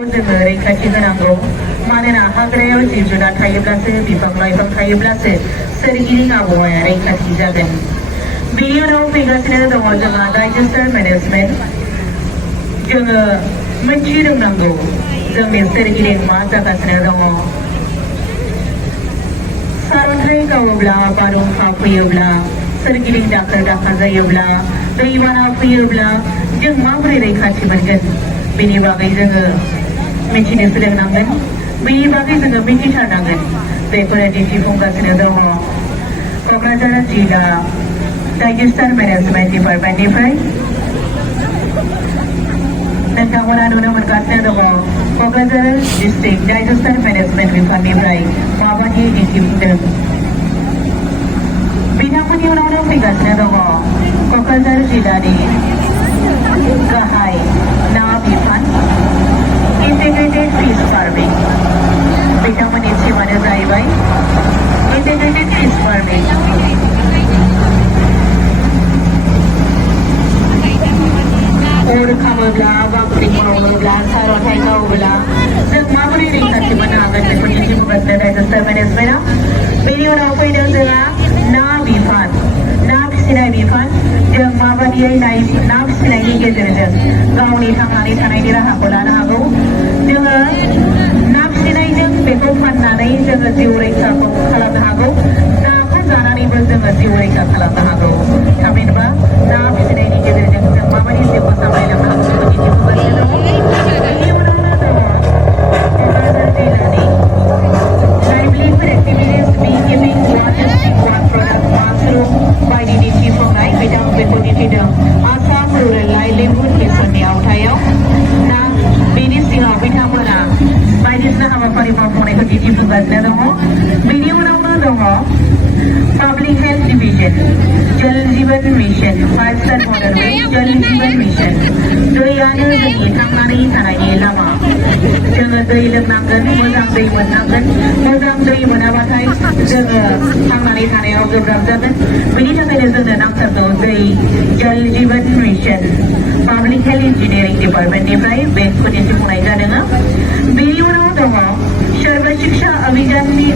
जोङो रैखाथि होनांगौ मानोना हाग्रायाव जिब जुनार थायोब्लासो बिफां लाइफां थायोब्लासो सोरगिदिं आबहावाया रैखाथि जागोन। बेनि उनाव फैगासिनो दङ जोंहा डिजास्टार मेनेजमेन्ट। जोङो मिथिरोंनांगौ जोंनि सोरगिदिं मा जागासिनो दङ। सारअन्थाइ गावोब्ला बारहुंखा फैयोब्ला सोरगिदिं दाखोर दाखा जायोब्ला दैबाना फैयोब्ला जों माबोरै रैखाथि मोनगोन बेनि बागै जोङो मिथिनो सोलोंनांगोन। बेनि बागै जोङो मिथिथारनांगोन। बेफोरो दिन्थिफुंगासिनो दङ क'क्राझार जिल्ला डिजास्टार मेनेजमेन्ट डिपार्टमेन्टनिफ्राय। नोंथांमोना नुनो मोनगासिनो दङ क'क्राझार डिस्ट्रिक्ट डिजास्टार मेनेजमेन्ट बिफाननिफ्राय माबायदि दिन्थिफुंदों। बिथांमोननि उनावनो फैगासिनो दङ क'क्राझार जिल्लानि गाहाय ना बिफान इन्टिग्रेटेड फिश फार्मिं। बिथांमोननि सिमानो जाहैबाय इन्टिग्रेटेड फिश फार्मिं। अर खामोब्ला बांग्रिं मावोब्ला सारअन्थाइ गावोब्ला जों माबोरै रैखाथि मोननो हागोन बेखौ दिन्थिफुंगासिनो डिजास्टार मेनेजमेन्टआ। बेनि उनाव फैदों जोंहा ना बिफान, ना फिसिनाय बिफान। जों माबायदियै ना फिसिनायनि गेजेरजों गावनि थांनानै थानायनि राहाखौ लानो हागौ। जोङो ना फिसिनायजों बेखौ फाननानै जोङो जिउ रैखाखौ खालामनो हागौ। नाखौ जानानैबो जोङो जिउ रैखा खालामनो हागौ। थामहिनबा ना फिसिनायनि गेजेरजों जों माबायदि जिउखौ सामलायलांनो हागौ बेखौ दिन्थिफुंगासिनो दङ। बेनि उनावनो दङ क'क्राझार जिल्लानि लाइभलिहुड एक्टिभिटिस बीकीपिं वाटार सीकवार्ड प्रडाक्ट मासरुम बायदि दिन्थिफुंनाय। बिथां बेखौ दिन्थिदों आसाम रुरेल लाइभलिहुड मिसननि आवथायाव। दा बेनि सिङाव बिथांमोना बायदिसिना हाबाफारि मावफुंनायखौ दिन्थिफुंगासिनो दङ। बेनि उनावनो दङ पाब्लिक हेल्थ डिभिजन जल जीवन मिशन 5 स्टार मॉडल जल जीवन मिशन। दैयानो जोंनि थांनानै थानायनि लामा। जोङो दै लोंनांगोन, मोजां दै मोननांगोन। मोजां दै मोनाबाथाय जोङो थांनानै थानायाव गोब्राब जागोन। बेनि थाखायनो जोंनो नांथारगौ दै। जल जीवन मिशन पाब्लिक हेल्थ इन्जिनियारिं डिपार्टमेन्टनिफ्राय बेखौ दिन्थिफुंनाय जादों। बेनि उनाव दङ सर्व शिक्षा अभियाननि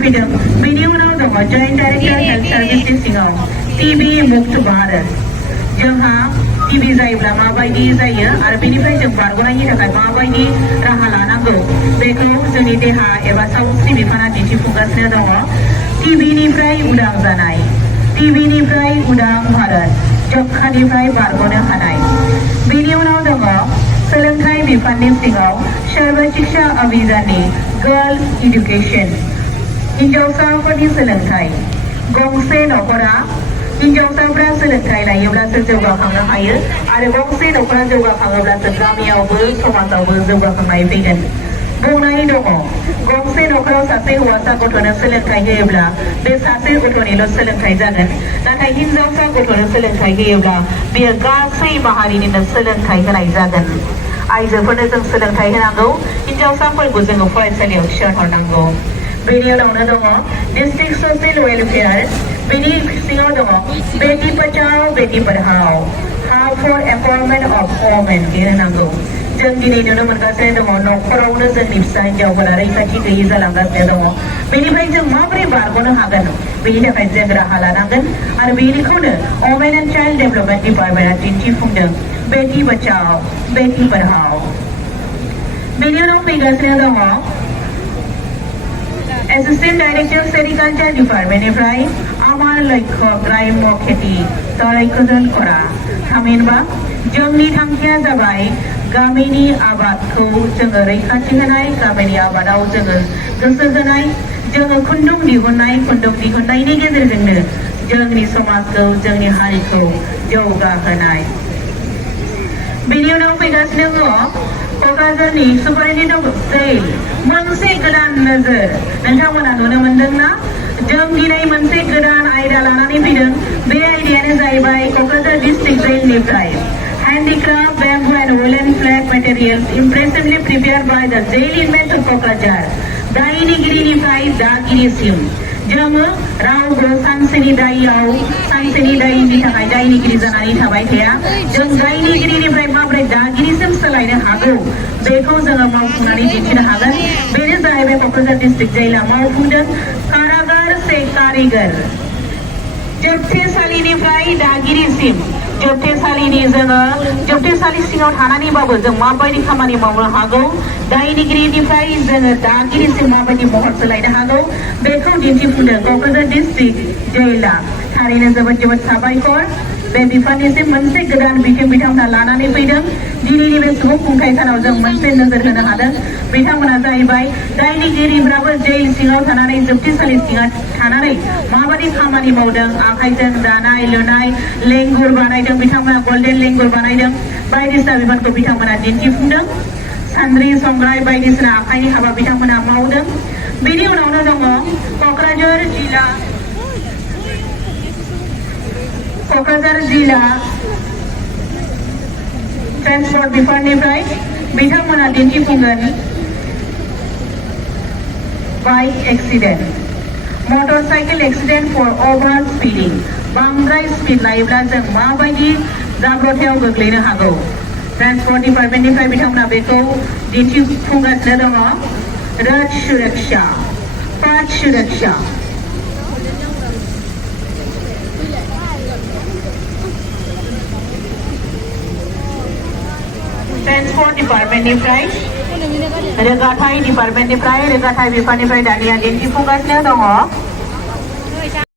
फैदों। बेनि उनाव दङ जयेन्ट डाइरेक्टर हेल्थ सार्भिसनि सिङाव टिबि मुक्त भारत। जोंहा टिबि जायोब्ला माबायदि जायो आरो बेनिफ्राय जों बारग'नायनि थाखाय माबायदि राहा लानांगौ बेखौ जोंनि देहा एबा सावस्रि बिफाना दिन्थिफुंगासिनो दङ। टिबिनिफ्राय उदां जानाय, टिबिनिफ्राय उदां भारत, जक्षानिफ्राय बारग'नो हानाय। बेनि उनाव दङ सोलोंथाइ बिफाननि सिङाव सर्व शिक्षा अभियाननि गर्ल्स इडुकेसन हिन्जावसाफोरनि सोलोंथाइ। गंसे न'खरा हिन्जावसाफ्रा सोलोंथाइ लायोब्लासो जौगाखांनो हायो आरो गंसे न'खरा जौगाखाङोब्लासो गामियावबो समाजावबो जौगाखांनाय फैगोन। बुंनाय दङ गंसे न'खराव सासे हौवासा गथ'नो सोलोंथाइ होयोब्ला बे सासे गथ'निल' सोलोंथाइ जागोन, नाथाय हिन्जावसा गथ'नो सोलोंथाइ होयोब्ला बेयो गासै माहारिनिनो सोलोंथाइ होनाय जागोन। आइजोफोरनो जों सोलोंथाइ होनांगौ, हिन्जावसाफोरखौ जोङो फरायसालियाव थिसनहरनांगौ। बेनि उनावनो दङ डिस्ट्रिक्ट ससियेल वेलफेयार। बेनि सिङाव दङ Beti Bachao Beti Padhao how for empowerment of women होनांगौ। जों दिनै नुनो मोनगासिनो दङ न'खरावनो जोंनि फिसा हिन्जावफोरा रैखाथि गैयि जालांगासिनो दङ। बेनिफ्राय जों माबोरै बारग'नो हागोन बेनि थाखाय जों राहा लानांगोन आरो बेनिखौनो women and child development डिपार्टमेन्टआ दिन्थिफुंदों Beti Bachao Beti Padhao. बेनि उनाव फैगासिनो दङ एसिस्टेन्ट डाइरेक्टर सेरिकालचार डिपार्टमेन्टनिफ्राय आमार लक्ष्य ग्राम्य खेति संरक्षण करा। थामहिनबा जोंनि थांखिया जाबाय गामिनि आबादखौ जोङो रैखाथि होनाय, गामिनि आबादाव जोङो गोसो होनाय। जोङो खुन्दुं दिहुननायनि गेजेरजोंनो जोंनि समाजखौ जोंनि हारिखौ जौगाहोनाय। बेनि उनाव फैगासिनो दङ क'क्राझारनि सुपारिटेन्डेन्ट अफ सेल मोनसे गोदान नोजोर। नोंथांमोना नुनो मोनदोंना जों दिनै मोनसे गोदान आयदा लानानै फैदों। बे आयदायानो जाहैबाय क'क्राझार डिस्ट्रिक्ट जेलनिफ्राय handicraft bamboo and woolen flag materials impressively prepared by the jail inmates of Kokrajhar. दायनिगिरिनिफ्राय दागिरिसिम जोङो रावबो सानसेनि दायनि थाखाय दायनिगिरि जानानै थाबाय थाया जों दायनिगिरिनिफ्राय माबोरै दागिरिसिम सोलायनो हागौ बेखौ जोङो मावफुंनानै दिन्थिनो हागोन बेनो जाहैबाय क'क्राझार डिस्ट्रिक्ट जेला मावफुंदों कारागार से कारिगर जोबथेसालिनिफ्राय दागिरिसिम जोबथेसालि सिङाव थानानैबाबो जों माबायदि खामानि मावनो हागौ दायनिगिरिनिफ्राय जोङो दागिरिसिम माबायदि महर सोलायनो हागौ बेखौ दिन्थिफुंदों क'क्राझार डिस्ट्रिक्ट जेला थारैनो जोबोद साबायखर बे बिफाननिसिम मोनसे गोदान बिथिं बिथांमोना लानानै फैदों दिनैनि बे सुबुं खुंथाय सानाव जों मोनसे नोजोर होनो हादों बिथांमोना जाहैबाय दायनिगिरिफ्राबो जेल सिङाव थानानै जोबथेसालि सिङाव थानानै माबायदि खामानि मावदों आखाइजों दानाय लुनाय लेंगुर बानायदों बिथांमोना गल्डेन लेंगुर बानायदों बायदिसिना बिबानखौ बिथांमोना दिन्थिफुंदों सान्द्रि संग्राय बायदिसिना आखाइनि हाबा बिथांमोना मावदों बेनि उनावनो दङ क'क्राझार जिल्ला ट्रान्सपर्ट बिफाननिफ्राय बिथांमोना दिन्थिफुंगोन bike accident motorcycle accident for over speeding बांद्राय स्पीड लायोब्ला जों माबायदि जाब्रबथायाव गोग्लैनो हागौ ट्रान्सपर्ट डिपार्टमेन्टनिफ्राय बिथांमोना बेखौ दिन्थिफुंगासिनो दङ रथ सुरक्षा पथ सुरक्षा ट्रान्सपर्ट डिपार्टमेन्टनिफ्राय रोगाथाइ बिफाननिफ्राय दानिया दिन्थिफुंगासिनो दङ